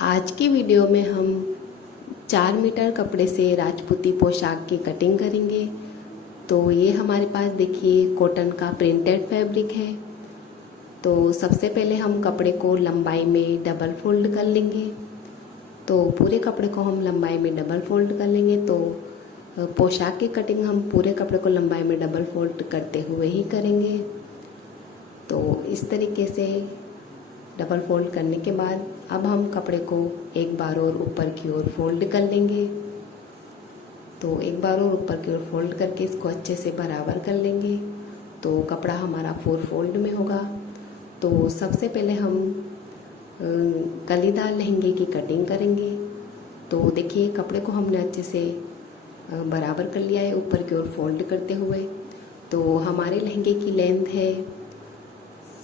आज की वीडियो में हम 4 मीटर कपड़े से राजपूती पोशाक की कटिंग करेंगे। तो ये हमारे पास देखिए कॉटन का प्रिंटेड फैब्रिक है। तो सबसे पहले हम कपड़े को लंबाई में डबल फोल्ड कर लेंगे। तो पूरे कपड़े को हम लंबाई में डबल फोल्ड कर लेंगे। तो पोशाक की कटिंग हम पूरे कपड़े को लंबाई में डबल फोल्ड करते हुए ही करेंगे। तो इस तरीके से डबल फोल्ड करने के बाद अब हम कपड़े को एक बार और ऊपर की ओर फोल्ड कर लेंगे। तो एक बार और ऊपर की ओर फोल्ड करके इसको अच्छे से बराबर कर लेंगे। तो कपड़ा हमारा 4 फोल्ड में होगा। तो सबसे पहले हम कलीदार लहंगे की कटिंग करेंगे। तो देखिए कपड़े को हमने अच्छे से बराबर कर लिया है ऊपर की ओर फोल्ड करते हुए। तो हमारे लहंगे की लेंथ है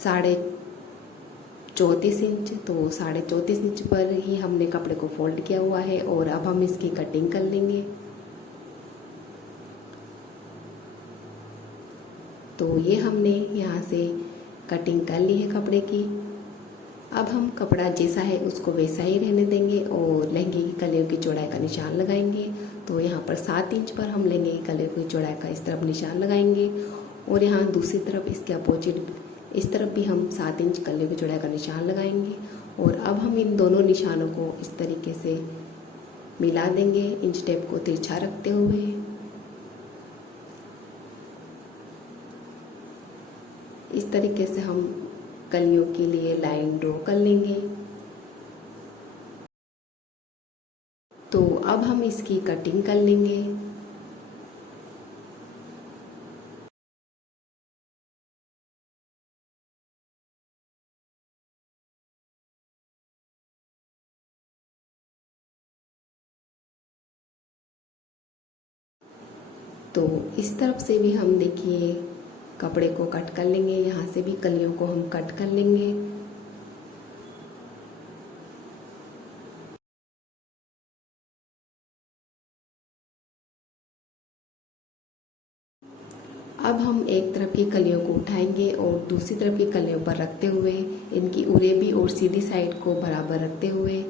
34.5 इंच। तो 34.5 इंच पर ही हमने कपड़े को फोल्ड किया हुआ है और अब हम इसकी कटिंग कर लेंगे। तो ये हमने यहाँ से कटिंग कर ली है कपड़े की। अब हम कपड़ा जैसा है उसको वैसा ही रहने देंगे और लहंगे की कलियों की चौड़ाई का निशान लगाएंगे। तो यहाँ पर 7 इंच पर हम लहंगे की कलियों की चौड़ाई का इस तरफ निशान लगाएंगे और यहाँ दूसरी तरफ इसके अपोजिट इस तरफ भी हम 7 इंच कलियों की चौड़ाई का निशान लगाएंगे। और अब हम इन दोनों निशानों को इस तरीके से मिला देंगे इंच टेप को तिरछा रखते हुए। इस तरीके से हम कलियों के लिए लाइन ड्रॉ कर लेंगे। तो अब हम इसकी कटिंग कर लेंगे। तो इस तरफ से भी हम देखिए कपड़े को कट कर लेंगे। यहाँ से भी कलियों को हम कट कर लेंगे। अब हम एक तरफ की कलियों को उठाएंगे और दूसरी तरफ की कलियों पर रखते हुए इनकी उरेबी और सीधी साइड को बराबर रखते हुए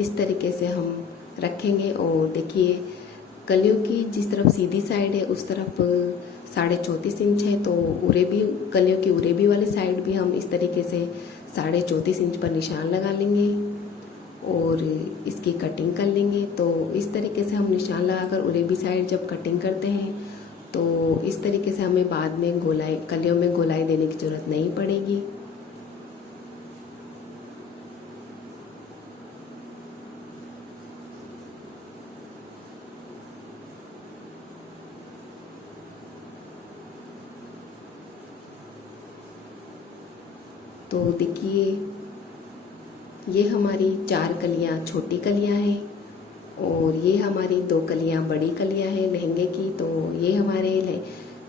इस तरीके से हम रखेंगे। और देखिए कलियों की जिस तरफ सीधी साइड है उस तरफ 34.5 इंच है। तो उरेबी कलियों की उरेबी वाली साइड भी हम इस तरीके से 34.5 इंच पर निशान लगा लेंगे और इसकी कटिंग कर लेंगे। तो इस तरीके से हम निशान लगाकर उरेबी साइड जब कटिंग करते हैं तो इस तरीके से हमें बाद में गोलाई कलियों में गोलाई देने की ज़रूरत नहीं पड़ेगी। तो देखिए ये हमारी 4 कलियां छोटी कलियां हैं और ये हमारी 2 कलियां बड़ी कलियां हैं लहंगे की। तो ये हमारे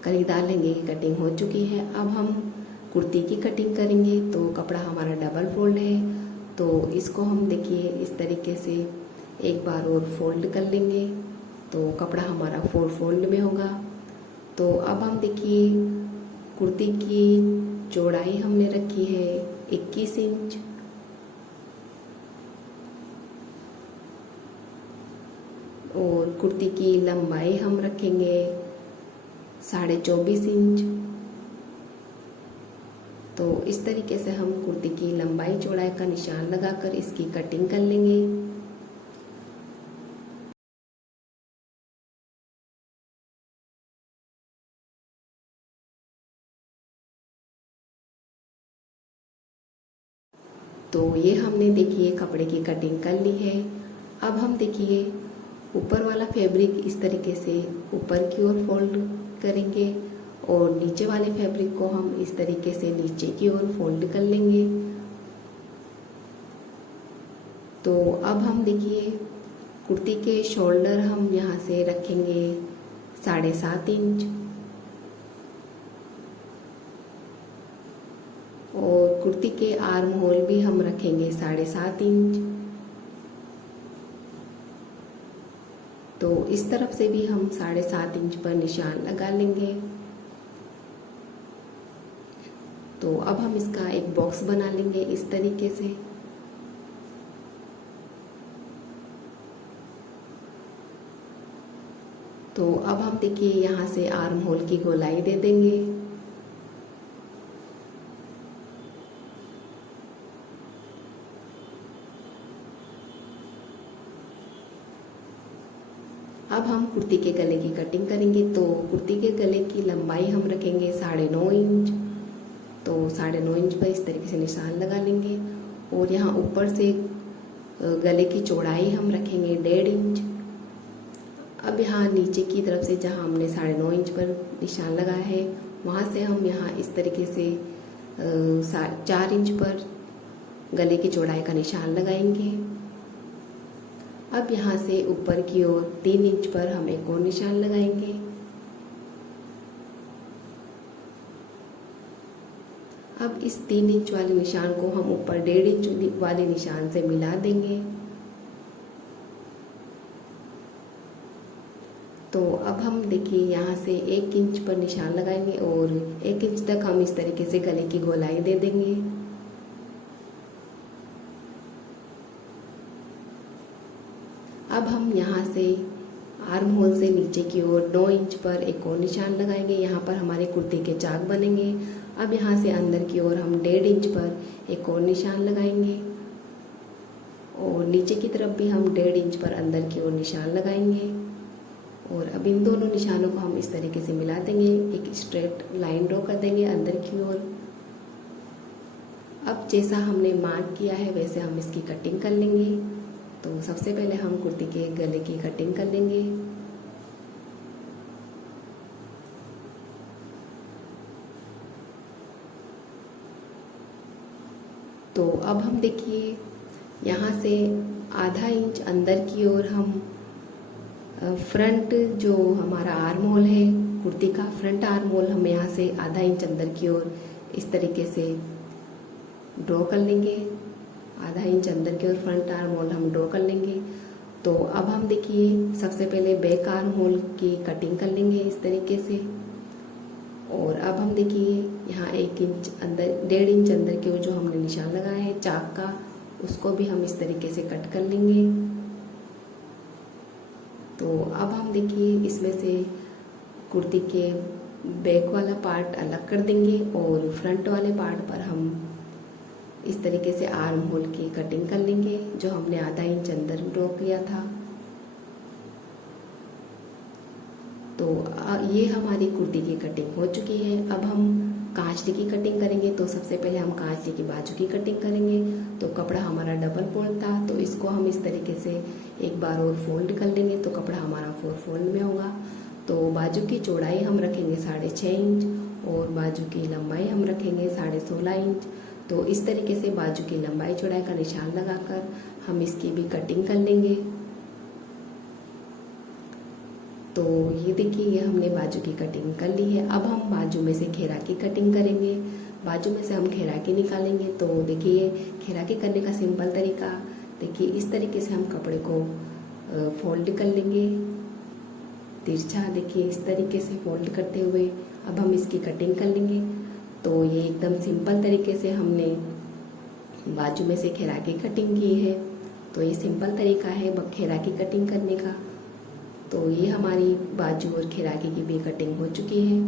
कलीदार लहंगे की कटिंग हो चुकी है। अब हम कुर्ती की कटिंग करेंगे। तो कपड़ा हमारा डबल फोल्ड है। तो इसको हम देखिए इस तरीके से एक बार और फोल्ड कर लेंगे। तो कपड़ा हमारा 4 फोल्ड में होगा। तो अब हम देखिए कुर्ती की चौड़ाई हमने रखी है 21 इंच और कुर्ती की लंबाई हम रखेंगे 24.5 इंच। तो इस तरीके से हम कुर्ती की लंबाई चौड़ाई का निशान लगाकर इसकी कटिंग कर लेंगे। तो ये हमने देखिए कपड़े की कटिंग कर ली है। अब हम देखिए ऊपर वाला फैब्रिक इस तरीके से ऊपर की ओर फोल्ड करेंगे और नीचे वाले फैब्रिक को हम इस तरीके से नीचे की ओर फोल्ड कर लेंगे। तो अब हम देखिए कुर्ती के शोल्डर हम यहाँ से रखेंगे 7.5 इंच और कुर्ती के आर्म होल भी हम रखेंगे 7.5 इंच। तो इस तरफ से भी हम 7.5 इंच पर निशान लगा लेंगे। तो अब हम इसका एक बॉक्स बना लेंगे इस तरीके से। तो अब हम देखिए यहाँ से आर्म होल की गोलाई दे देंगे। अब हम कुर्ती के गले की कटिंग करेंगे। तो कुर्ती के गले की लंबाई हम रखेंगे 9.5 इंच। तो 9.5 इंच पर इस तरीके से निशान लगा लेंगे और यहाँ ऊपर से गले की चौड़ाई हम रखेंगे 1.5 इंच। अब यहाँ नीचे की तरफ से जहाँ हमने 9.5 इंच पर निशान लगाया है वहाँ से हम यहाँ इस तरीके से 4 इंच पर गले की चौड़ाई का निशान लगाएंगे। अब यहाँ से ऊपर की ओर 3 इंच पर हम एक और निशान लगाएंगे। अब इस 3 इंच वाले निशान को हम ऊपर 1.5 इंच वाले निशान से मिला देंगे। तो अब हम देखिए यहाँ से 1 इंच पर निशान लगाएंगे और 1 इंच तक हम इस तरीके से गले की गोलाई दे देंगे। अब हम यहाँ से आर्म होल से नीचे की ओर 9 इंच पर एक और निशान लगाएंगे। यहाँ पर हमारे कुर्ते के चाक बनेंगे। अब यहाँ से अंदर की ओर हम 1.5 इंच पर एक और निशान लगाएंगे और नीचे की तरफ भी हम 1.5 इंच पर अंदर की ओर निशान लगाएंगे। और अब इन दोनों निशानों को हम इस तरीके से मिला देंगे, एक स्ट्रेट लाइन ड्रॉ कर देंगे अंदर की ओर। अब जैसा हमने मार्क किया है वैसे हम इसकी कटिंग कर लेंगे। तो सबसे पहले हम कुर्ती के गले की कटिंग कर लेंगे। तो अब हम देखिए यहाँ से आधा इंच अंदर की ओर हम फ्रंट जो हमारा आर्म होल है कुर्ती का फ्रंट आर्म होल हम यहाँ से आधा इंच अंदर की ओर इस तरीके से ड्रॉ कर लेंगे। आधा इंच अंदर की ओर फ्रंट आर्म होल हम ड्रॉ कर लेंगे। तो अब हम देखिए सबसे पहले बैक आर्म होल की कटिंग कर लेंगे इस तरीके से। और अब हम देखिए यहाँ 1 इंच अंदर 1.5 इंच अंदर की ओर जो हमने निशान लगाया है चाक का उसको भी हम इस तरीके से कट कर लेंगे। तो अब हम देखिए इसमें से कुर्ती के बैक वाला पार्ट अलग कर देंगे और फ्रंट वाले पार्ट पर हम इस तरीके से आर्म होल की कटिंग कर लेंगे जो हमने आधा इंच अंदर ड्रॉ किया था। तो ये हमारी कुर्ती की कटिंग हो चुकी है। अब हम कांचली की कटिंग करेंगे। तो सबसे पहले हम कांचली की बाजू की कटिंग करेंगे। तो कपड़ा हमारा डबल फोल्ड था तो इसको हम इस तरीके से एक बार और फोल्ड कर लेंगे तो कपड़ा हमारा 4 फोल्ड में होगा। तो बाजू की चौड़ाई हम रखेंगे 6.5 इंच और बाजू की लंबाई हम रखेंगे 16.5 इंच। तो इस तरीके से बाजू की लंबाई चौड़ाई का निशान लगाकर हम इसकी भी कटिंग कर लेंगे। तो ये देखिए ये हमने बाजू की कटिंग कर ली है। अब हम बाजू में से घेरा की कटिंग करेंगे। बाजू में से हम घेरा की निकालेंगे। तो देखिए घेरा की करने का सिंपल तरीका देखिए इस तरीके से हम कपड़े को फोल्ड कर लेंगे तिरछा। देखिए इस तरीके से फोल्ड करते हुए अब हम इसकी कटिंग कर लेंगे। तो ये एकदम सिंपल तरीके से हमने बाजू में से घेरा की कटिंग की है। तो ये सिंपल तरीका है घेरा की कटिंग करने का। तो ये हमारी बाजू और घेराकी की भी कटिंग हो चुकी है।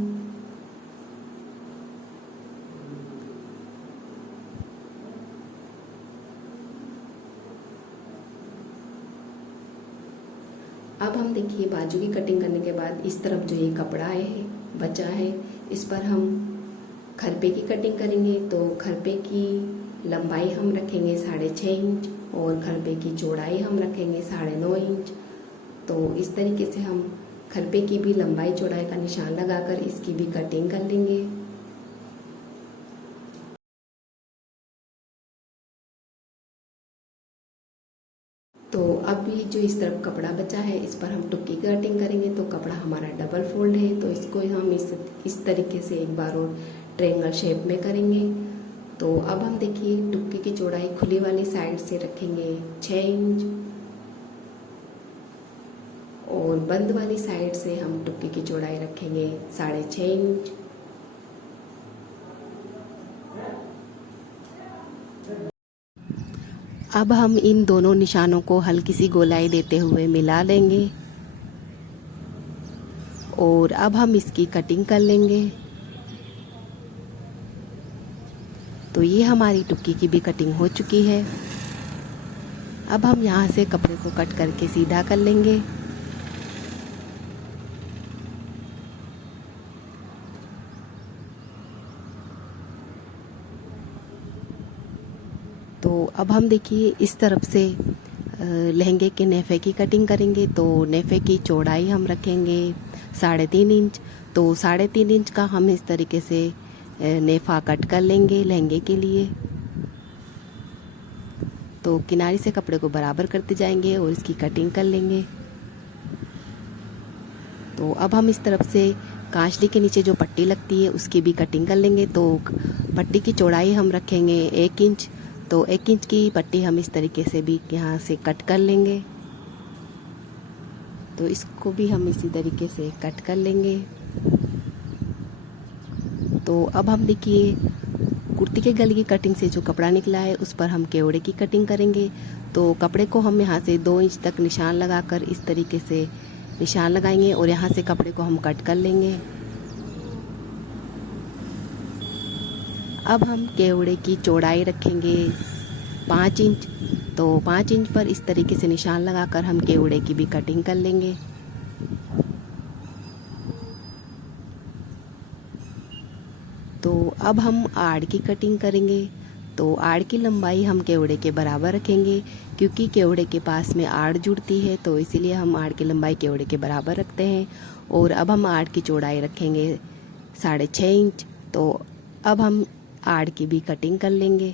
अब हम देखिए बाजू की कटिंग करने के बाद इस तरफ जो ये कपड़ा है बचा है इस पर हम खरपे की कटिंग करेंगे। तो खरपे की लंबाई हम रखेंगे 6.5 इंच और खरपे की चौड़ाई हम रखेंगे 9.5 इंच। तो इस तरीके से हम खरपे की भी लंबाई चौड़ाई का निशान लगाकर इसकी भी कटिंग कर लेंगे। तो अब ये जो इस तरफ कपड़ा बचा है इस पर हम टुक्की की कटिंग करेंगे। तो कपड़ा हमारा डबल फोल्ड है तो इसको हम इस तरीके से एक बार और ट्रायंगल शेप में करेंगे। तो अब हम देखिए टुक्की की चौड़ाई खुली वाली साइड से रखेंगे 6 इंच और बंद वाली साइड से हम टुक्की की चौड़ाई रखेंगे 6.5 इंच। अब हम इन दोनों निशानों को हल्की सी गोलाई देते हुए मिला लेंगे। और अब हम इसकी कटिंग कर लेंगे। तो ये हमारी टुक्की की भी कटिंग हो चुकी है। अब हम यहाँ से कपड़े को कट करके सीधा कर लेंगे। तो अब हम देखिए इस तरफ से लहंगे के नेफे की कटिंग करेंगे। तो नेफे की चौड़ाई हम रखेंगे 3.5 इंच। तो 3.5 इंच का हम इस तरीके से नेफा कट कर लेंगे लहंगे के लिए। तो किनारे से कपड़े को बराबर करते जाएंगे और इसकी कटिंग कर लेंगे। तो अब हम इस तरफ से कांचली के नीचे जो पट्टी लगती है उसकी भी कटिंग कर लेंगे। तो पट्टी की चौड़ाई हम रखेंगे 1 इंच। तो 1 इंच की पट्टी हम इस तरीके से भी यहाँ से कट कर लेंगे। तो इसको भी हम इसी तरीके से कट कर लेंगे। तो अब हम देखिए कुर्ती के गले की कटिंग से जो कपड़ा निकला है उस पर हम केवड़े की कटिंग करेंगे। तो कपड़े को हम यहाँ से 2 इंच तक निशान लगाकर इस तरीके से निशान लगाएंगे और यहाँ से कपड़े को हम कट कर लेंगे। अब हम केवड़े की चौड़ाई रखेंगे 5 इंच। तो 5 इंच पर इस तरीके से निशान लगाकर हम केवड़े की भी कटिंग कर लेंगे। तो अब हम आड़ की कटिंग करेंगे। तो आड़ की लंबाई हम केवड़े के बराबर रखेंगे, क्योंकि केवड़े के पास में आड़ जुड़ती है, तो इसीलिए हम आड़ की लंबाई केवड़े के बराबर रखते हैं। और अब हम आड़ की चौड़ाई रखेंगे 6.5 इंच। तो अब हम आड़ की भी कटिंग कर लेंगे।